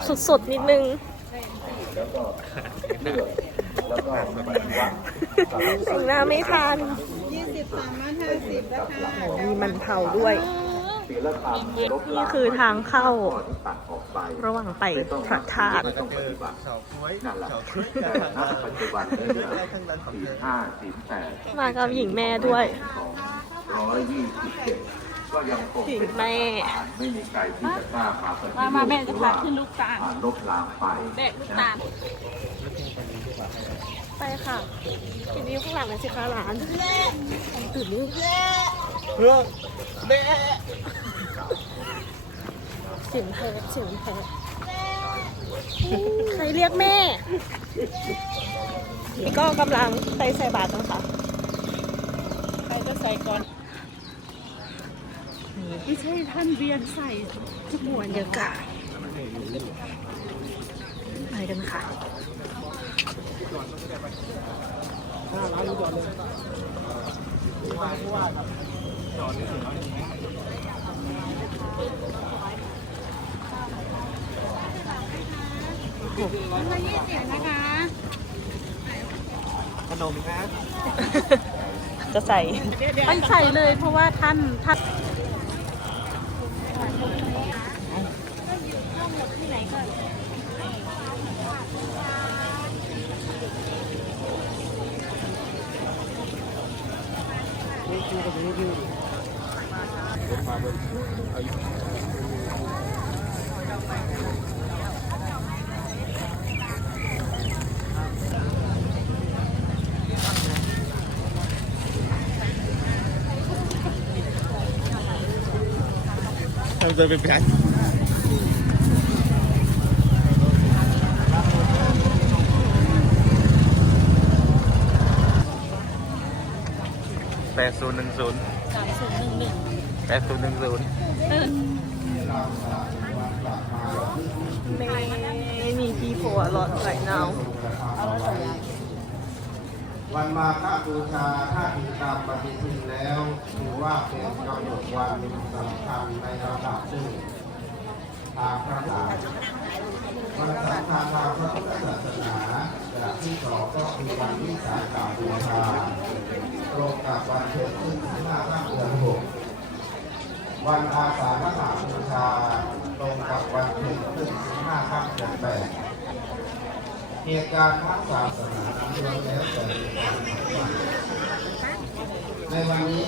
แบบสดๆ นิดนึงแต่งหน้าไม่ทันยี่สิบสามารถห้าสิบนะคะโอ้มีมันเผาด้วย นี่คือทางเข้า ระหว่างไปพระธาตุเสาคุ้ยเสาคุ้ยปัจจุบันนี้เนี่ยได้ทั้งนั้นของเธอห้าสิบแปดมากับหญิงแม่ด้วยร้อยยี่สิบเจ็ด ก็ยังคงเป็นแม่ไม่มีใครที่จะกล้ามาปฏิมามาแม่จะพาขึ้นลูกตาลอ่าลบลามไปแบกลูกตาลไปค่ะทีนี้ข้างหลังเลยสิคะหลานตื่นลูกเพื่อแม่เสียงแพ้เสียงแพ้ใครเรียกแม่ นี่ก็กำลังไปใส่บาตรนะคะ ไปก็ใส่ก่อน ไม่ใช่ท่านเวียนใส่ทุกหมวบนรรยากาศไปกันค่ะมายี่สิบนะคะ ขนมครับ จะใส่ ไม่ใส่เลยเพราะว่าท่านท่าน ทำตัวเป็นแผนแปดศูนย์หนึ่งศูนย์สามศูนย์หนึ่งหนึ่งแปดศูนย์หนึ่งศูนย์ไม่มีที่โผล่หลอดไหลนา วันมาฆบูชาถ้าถือตามปฏิทินแล้วถือว่าเป็นกำหนดวันสำคัญในระดับหนึ่งทางพระศาสนาวันสำคัญทางพระพุทธศาสนาแบบที่สองก็คือวันวิสาขบูชาตรงกับวันเพ็ญขึ้นสิบห้าค่ำเดือนหกวันอาสาฬหาบูชาตรงกับวันเพ็ญขึ้นสิบห้าค่ำเดือนแปดเหตุการณ์ทั้งศาสนา ล้วนแล้วแต่ในวันนี้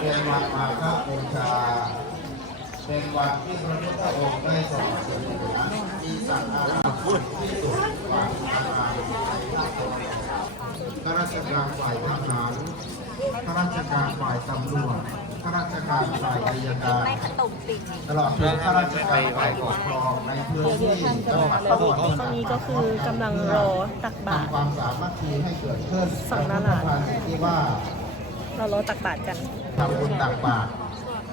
เป็นวันมาฆบูชาเป็นวันที่พระพุทธองค์ได้ทรงเสด็จมีสังฆาพุทธที่สุดวันอาณาข้าราชการฝ่ายทหารข้าราชการฝ่ายตำรวจ ข้าราชการฝ่ายอัยการตลอดจนข้าราชการฝ่ายปกครองในพื้นที่จังหวัดตลอดตอนนี้ก็คือกำลังรอตักบาตรทำความสามัคคีให้เกิดขึ้นสั่งนานานาที่ว่าเรารอตักบาตรกันทำบุญตักบาตร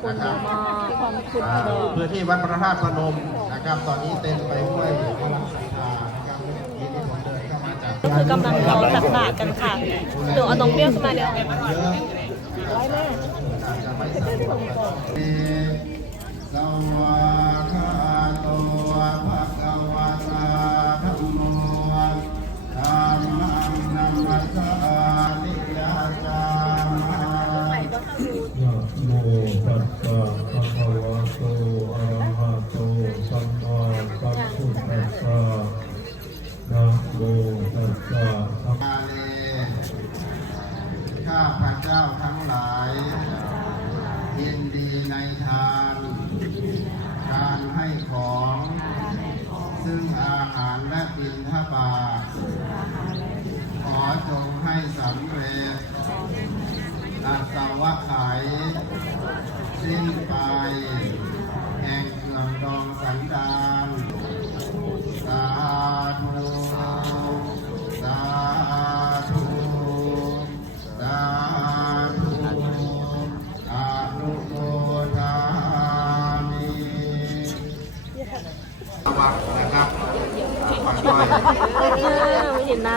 คนนะคเยรับอะมากความคุณอ่าเยอะพื้นที่วัดพระธาตุพนมนะครับตอนนี้เต็มไปด้วยพลังศรัทธานะครับมีที่ผมเดินเข้ามาจากก็คือกำลังรอตักบาตรกันค่ะเดี๋ยวเอาน้องเปรี้ยวขึ้นมาเดี๋ยวเยอะอาจจะไม่ สะดวกสวากขาโต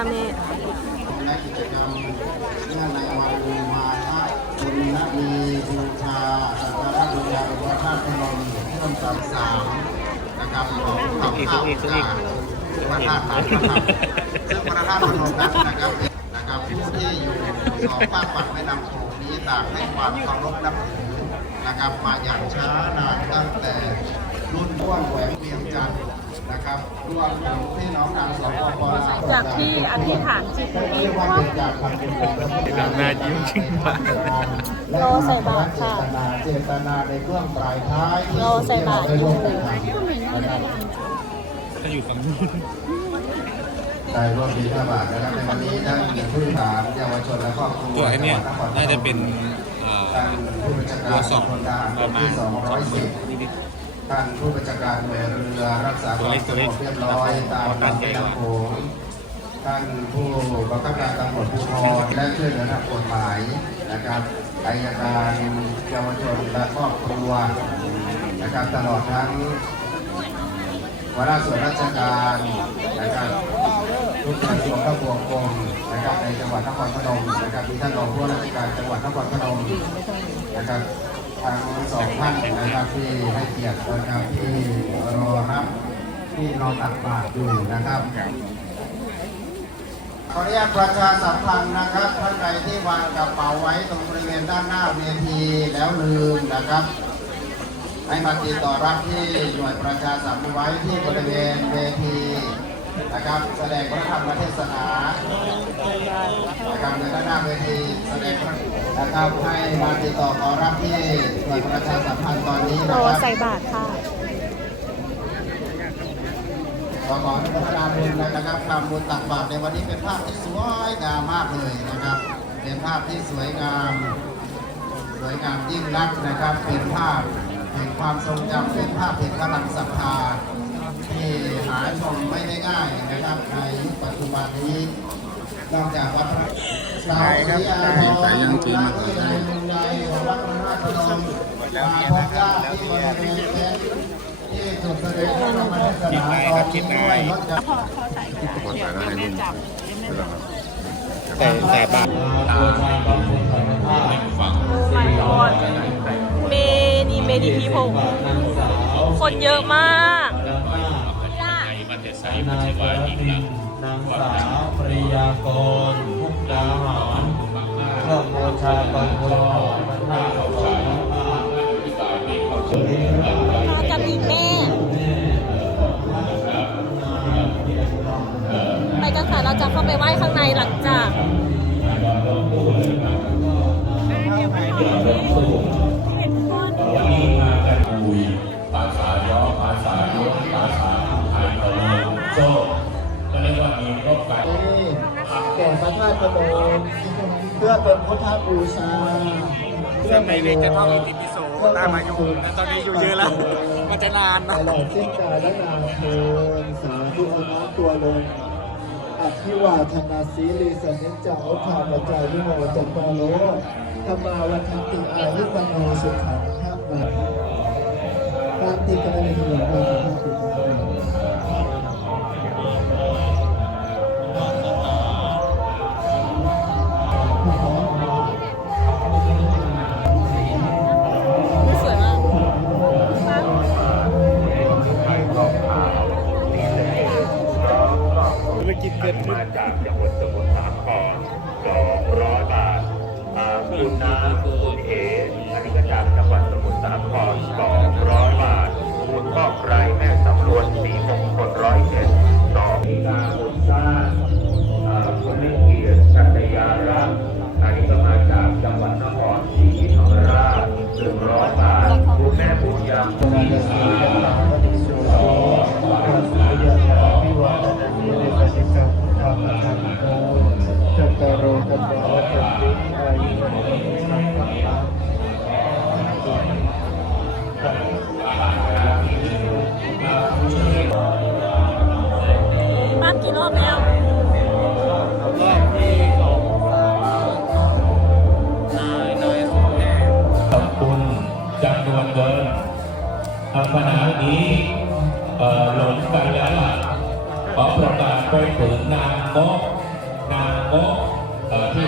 แม่และกิจกรรมเนื่องในวันวาาสังฆราชบูชาองค์พระธาตุพนมเริ่มสามสามนะครับของทำข้าวจากพระธาตุหลายพระธาตุซึ่งพระธาตุพนมนั้นนะครับนะครับผู้ที่อยู่สองฝากฝั่งแม่น้ำโขงนี้ต่างให้ความเคารพนับถือนะครับมาอย่างช้านานตั้งแต่รุ่นพ่วงแหวนเวียงจันทร์ นะครับรวมถึงพี่น้องทางสปปลาวจากที่อธิษฐานจิตเรียกว่าเป็นการทำบุญแบบพระพุทธศาสนายิ้มจริงมากรอใส่บาตรค่ะเจตนาในเบื้องปลายท้ายที่รอใส่บาตรได้ร่วมกันนะครับถ้าอยู่ฝั่งนู้นได้ร่วมบิณฑบาตนะครับในวันนี้ท่านผู้บริหารเยาวชนและครอบครัวตัวไอ้เนี่ยจังหวัดครพมน่าจะเป็นเอ่อท่านผู้บัญชาตักาวรสอบพลทหารประมาณที่สองหมื่น210นิด ท่านผู้บัญชาการหน่วยเรือรักษาความสงบเรียบร้อยตามลำดับโขงท่านผู้บังคับการตำรวจภูธรและช่วยเหลือทางกฎหมายนะครับอายการเยาวชนและครอบครัวนะครับตลอดทั้งหัวหน้าส่วนราชการนะครับทุกกระทรวงทบวงกรมนะครับในจังหวัดนครพนมนะครับมีท่านรองผู้ว่าราชการจังหวัดนครพนมนะครับ ทั้งสองท่านนะครับที่ให้เกียรตินะครับที่รอรับที่รอตักบาตรอยู่นะครับขออนุญาตประชาสัมพันธ์นะครับท่านใดที่วางกระเป๋าไว้ตรงบริเวณด้านหน้าเวทีแล้วลืมนะครับ ให้มาติดต่อรับที่หน่วยประชาสัมพันธ์ไว้ที่บริเวณเวที นะครับแสดงพระธรรมเทศนานะครับในด้านหน้าเวทีแสดงพระนะครับให้มาติดต่อขอรับที่หน่วยประชาสัมพันธ์ตอนนี้รนะอครับใส่บาตรค่ะขอขออนุโมทนาบุญนะครับทำบุญตักบาตรในวันนี้เป็นภาพที่สวยงามมากเลยนะครับ เป็นภาพที่สวยงาม สวยงามยิ่งนักนะครับ เป็นภาพแห่งความทรงจำเป็นภาพแห่งพลังศรัทธาที่หา ชมไม่ได้ง่ายนะครับในยุคปัจจุบันนี้ นอกจากวัดพระสาวศรีอาภรณ์พระที่ในเมืองใหญ่ของวัดพระราชดำมาพบญาติที่บริเวณเต็นท์ที่จุดแสดงพระธรรมเทศนาตอนนี้ด้วยรถจักรแต่แต่บาท my god เมนี่เมดีพีผมคนเยอะมาก มันจะใส่นายปรินนางสาวปริยากรพุกดาหารเพื่อโมชาปังคุลมันนาเขาสารมามากับอีกแม่ ไปกันค่ะเราจะเข้าไปไหว้ข้างในหลังจาก ก่พระธาตุพนมเพื่อเป็นพุทธบูชาเพื่อในเวจะท่องอิติปิโสได้มาอยู่ตอนนี้อยู่เยอะแล้ว มันจะนานนะตลอดสิ้นกายและนานเทินสาธุเอาน้อมตัวลงอภิวาทนาสีลีสันนิจจาอุทาปัจจายุโมจัตตาโลธรรมาวันทันติอายุปโนสุขังข้ามมาตามติกรณีหลวงพ่อพระพุทธเจ้า ธุรกิจเกิดขึ้นจากจังหวัดสมุทรสาครสองร้อยบาทอ่าคุณน้าคุณเอ๋อันนี้ก็จากจังหวัดสมุทรสาคร ปัญหานี้หลงไปแล้วล่ะขอประกาศไปถึงนางมกนางมกเอ่อที่ม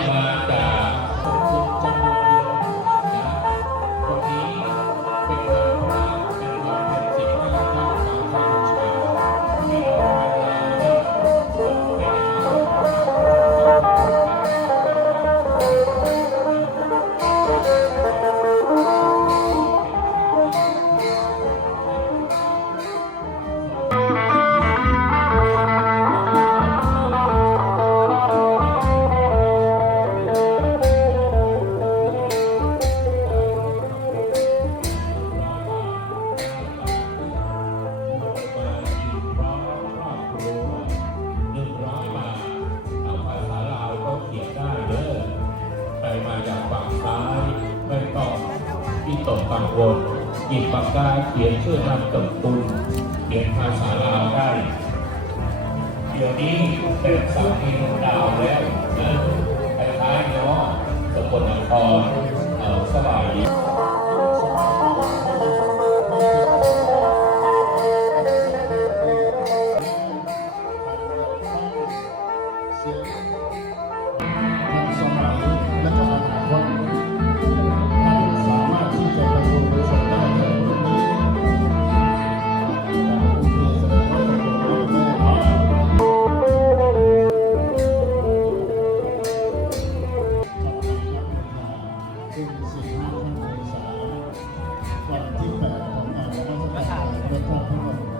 าจากคนที่ ประหารพระธานม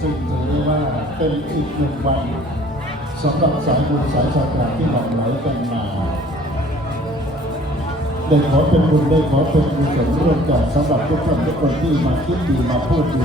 ซึ่งถือได้ว่าเป็นอีกหนึ่งวันสำหรับสายบุญสายศรัทธาที่หลั่งไหลกันมาได้ขอเป็นบุญได้ขอเป็นบุญสมร่วมกันสำหรับทุกท่านทุกคนที่มาคิดดีมาพูดดี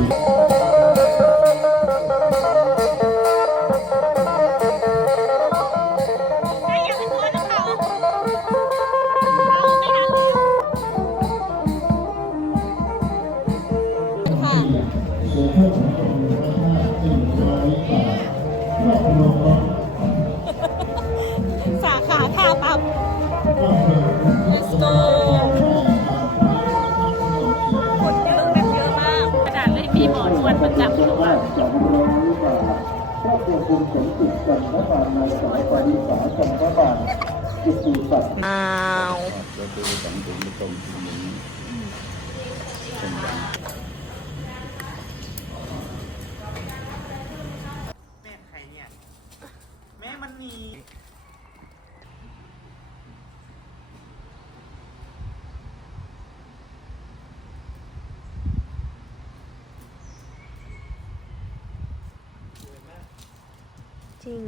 คุณสมจิตจันทบาลนายสายปริสาจันทบาลจิตติศักดิ์อ้าว แม่ใครเนี่ย แม่มันมี จริง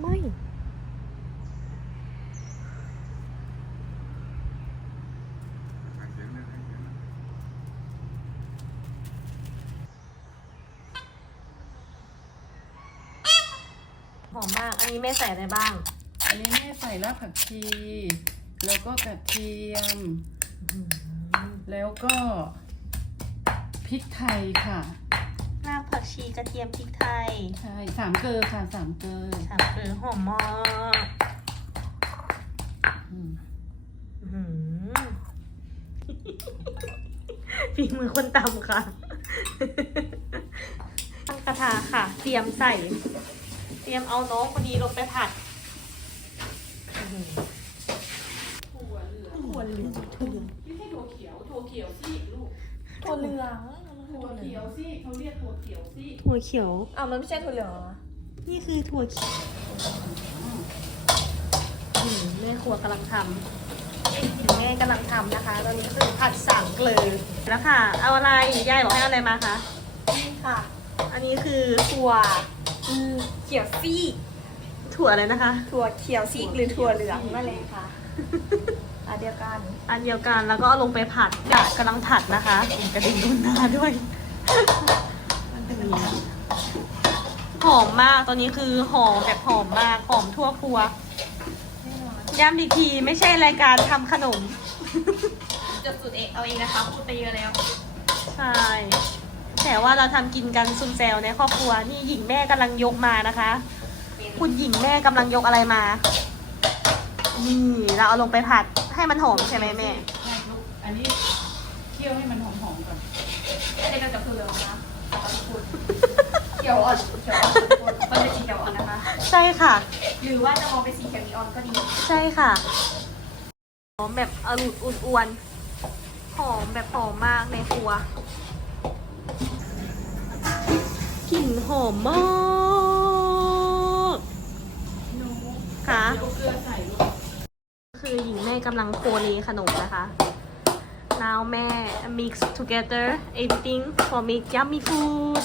ไม่ ห อมมาก อันนี้แม่ใส่อะไรบ้าง อันนี้แม่ใส่รากผักชี แล้วก็กระเทียม แล้วก็พริกไทยค่ะรากผักชีกระเทียมพริกไทยใช่สามเกลือค่ะสามเกลือสามเกลือหอมมากอืมอื้อหือฝีมือคนตำค่ะ ตั้งกระทะค่ะ เตรียมใส่เตรียมเอาน้องคนนี้ลงไปผัดอื้อหือไม่ใช่ถั่วเขียวถั่วเขียวสิลูกถั่วเหลืองถั่วเขียวสิเขาเรียกถั่วเขียวสิถั่วเขียวอ้าวมันไม่ใช่ถั่วเหลืองเหรอนี่คือถั่วเขียวแม่ครัวกำลังทำแม่กำลังทำนะคะ ตอนนี้ก็คือผัดสามเกลือแล้วค่ะ เอาอะไรยายบอกให้เอาอะไรมาคะนี่ค่ะ อันนี้คือถั่ว เขียวซีกถั่วอะไรนะคะ ถั่วเขียวซีกหรือถั่วเหลืองนั่นเองค่ะอันเดียวกันอันเดียวกันแล้วก็เอาลงไปผัดกะกำลังผัดนะคะกระดิ่งดุนหน้าด้วยนี่หอมมากตอนนี้คือหอมแบบหอมมากหอมทั่วครัวย้ำอีกทีไม่ใช่รายการทำขนมจดสูตรเองเอาเองนะคะพูดไปเยอะแล้ว ใช่ แต่ว่าเราทำกินกันซุนแซวในครอบครัวนี่หญิงแม่กำลังยกมานะคะ คุณหญิงแม่กำลังยกอะไรมานี่เราเอาลงไปผัดให้มันหอมใช่ไหมแม่ใช่ลูกอันนี้เคี่ยวให้มันหอมๆก่อนอันเดียวกันกับถั่วเหลืองนะขอบคุณเขียวอ่อนเขียวอ่อนมันเป็นสีเขียวอ่อนนะคะ ใช่ค่ะ หรือว่าจะมองเป็นสีเขียวนีออนก็ดี ใช่ค่ะหอมแบบอรุณอุ่นอวนหอมแบบหอมมากในครัว กลิ่นหอมมากค่ะก็คือหญิงแม่กำลังโคเลขนมนะคะ now แม่ mix together everything for make yummy food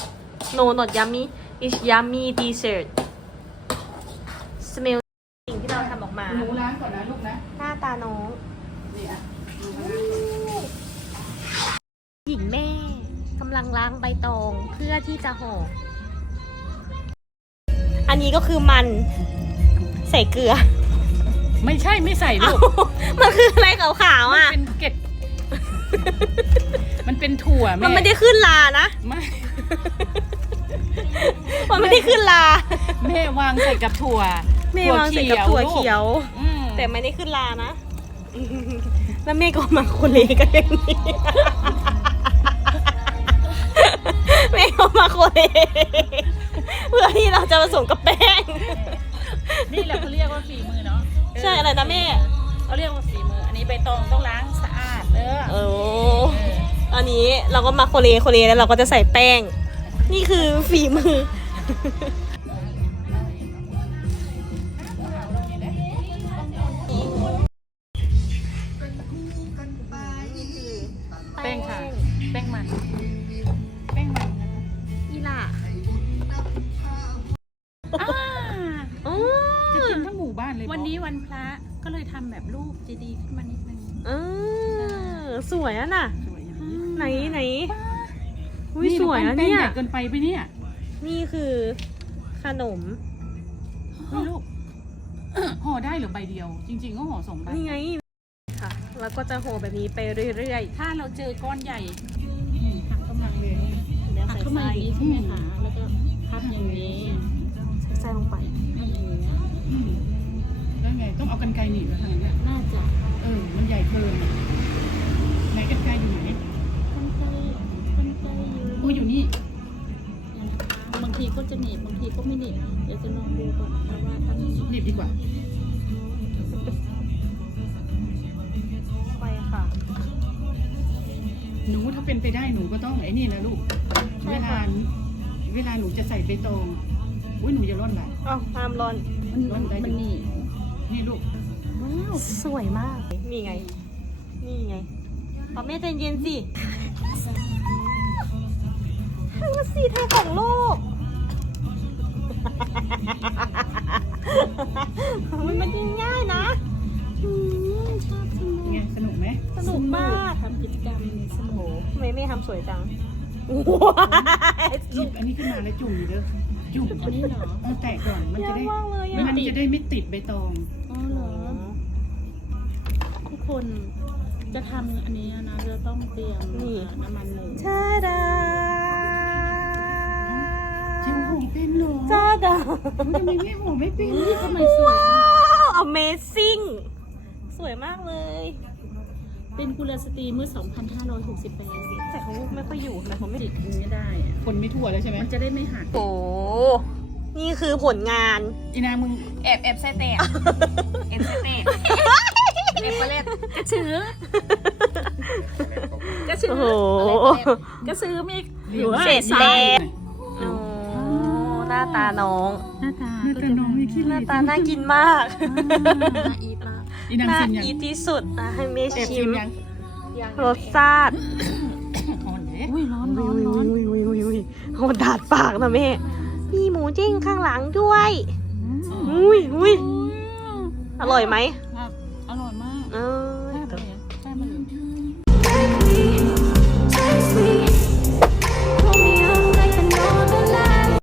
no not yummy it's yummy dessert smell สิ่งที่เราทำออกมา หนูล้างก่อนนะลูกนะ หน้าตาน้อง นี่อะ หญิงแม่กำลังล้างใบตองเพื่อที่จะห่อ อันนี้ก็คือมันใส่เกลือ ไม่ใช่ไม่ใส่ลูก มันคืออะไรขาวๆอะ เป็นเกล็ด มันเป็นถั่วแมันไม่ได้ขึ้นลานะ ไม่ มันไม่ได้ขึ้นลา แม่วางใส่กับถั่วแม่วางใส่กับถั่วเขียวอืมแต่ไม่ได้ขึ้นลานะ แล้วแม่ก็มาโคเลกันอย่างนี้ ม่ก็มาโคเลเพื่อที่เราจะผสมกับแป้ง นี่แหละเขาเรียกว่าฝีมือเนาะใช่อะไรนะแม่ เขาเรียกว่าฝีมือ อันนี้ใบตองต้องล้างสะอาดเด้อโอ้อันนี้เราก็มาโคเลโคเลแล้วเราก็จะใส่แป้ง นี่คือฝีมือ อุ้ยนี่สวยแล้อะแป้งเนี่ยใหญ่เกินไปไปเนี่ยนี่คือขนม นี่ลูกห่อได้เหรือใบเดียว จริง ๆ ก็ห่อสองใบนี่ไงค่ะ แล้วก็จะโหแบบนี้ไปเรื่อยถ้าเราเจอก้อนใหญ่หักกำลังเลยๆแล้วหักใส่เข้ามาไส้อย่างนี้ใช่ไหมคะแล้วก็พับอย่างนี้ใส่ลงไปพับอย่างนี้อืมแล้วไงต้องเอากันไกรหนีบแล้วทางนั้นน่ะน่าจะ เออมันใหญ่เกินอะไหนกันไกรอยู่ไหนตั้งใจตั้งใจ อยู่โอ้ยอยู่นี่นะคะบางทีก็จะหนีบบางทีก็ไม่หนีบเดี๋ยวจะลองดูก่อนนะคะว่าถ้าไม่หนีบหนีบดีกว่า ไปค่ะ หนูถ้าเป็นไปได้หนูก็ต้องไอ้นี่นะลูก ใช่เวลาค่ะ เวลาหนูจะใส่ใบตองอุ้ยหนูอย่าร่อนไหลอ้าวห้ามร้อน มันมันมันหนีบนี่ลูก ว้าว สวยมาก นี่ไง นี่ไงเอาแม่ใจเย็นสิ ทั้งสี่ทางของโลก มันมันง่ายนะอืมชอบจังเลไงยสนุกไหมสนุกมาก ทำกิจกรรมในสมองทำไมแม่ทำสวยจังหยิบอันนี้ขึ้นมาแล้วจุ่มอยู่เด้อจุ่มอันนี้เหรอเอาแตะก่อนมันจะได้ยากมากเลยมันอะจะได้ไม่ติดใบตอง อ๋อเหรอทุกคนจะทำอันนี้นะจะต้องเตรียมน้ำมันหมู ชาดา จิ๋วหูเป็นเหรอชาดา ทำไมแม่หูไม่เป็นนี่ทำไมสวยว้าว Amazing สวยมากเลยเป็นกุลสตรีเมื่อ 2568แต่เขาไม่ค่อยอยู่นะเขาไม่จิกอย่างนี้ได้อะคนไม่ทั่วแล้วใช่ไหมมันจะได้ไม่หักโอ้นี่คือผลงาน อีนามึงแอบแอบใส่เตะแอบใส่เตะแอบไปเล่นกระชือกระชืโอ้อโหกระสือมีเดี๋ยวเสร็จแล้วโอ้ห น้าตาน้อง หน้าตาหน้าตาน้องมีขี้หน้าตาน่ากินมากน่าอีทมากอีนางน่าซิมยังอีทที่สุดนะให้เมแอบชิซิมมยังรสชาติอ่อนเด้อุ้ยร้อนร้อุ้อยนร้อนอุ้ยอุ้ยอุ้ยอุ้ยโหดาดปากนะแม่มีหมูจิ้งข้างหลังด้วยอุ้ยอุ้ยอร่อยไหมอ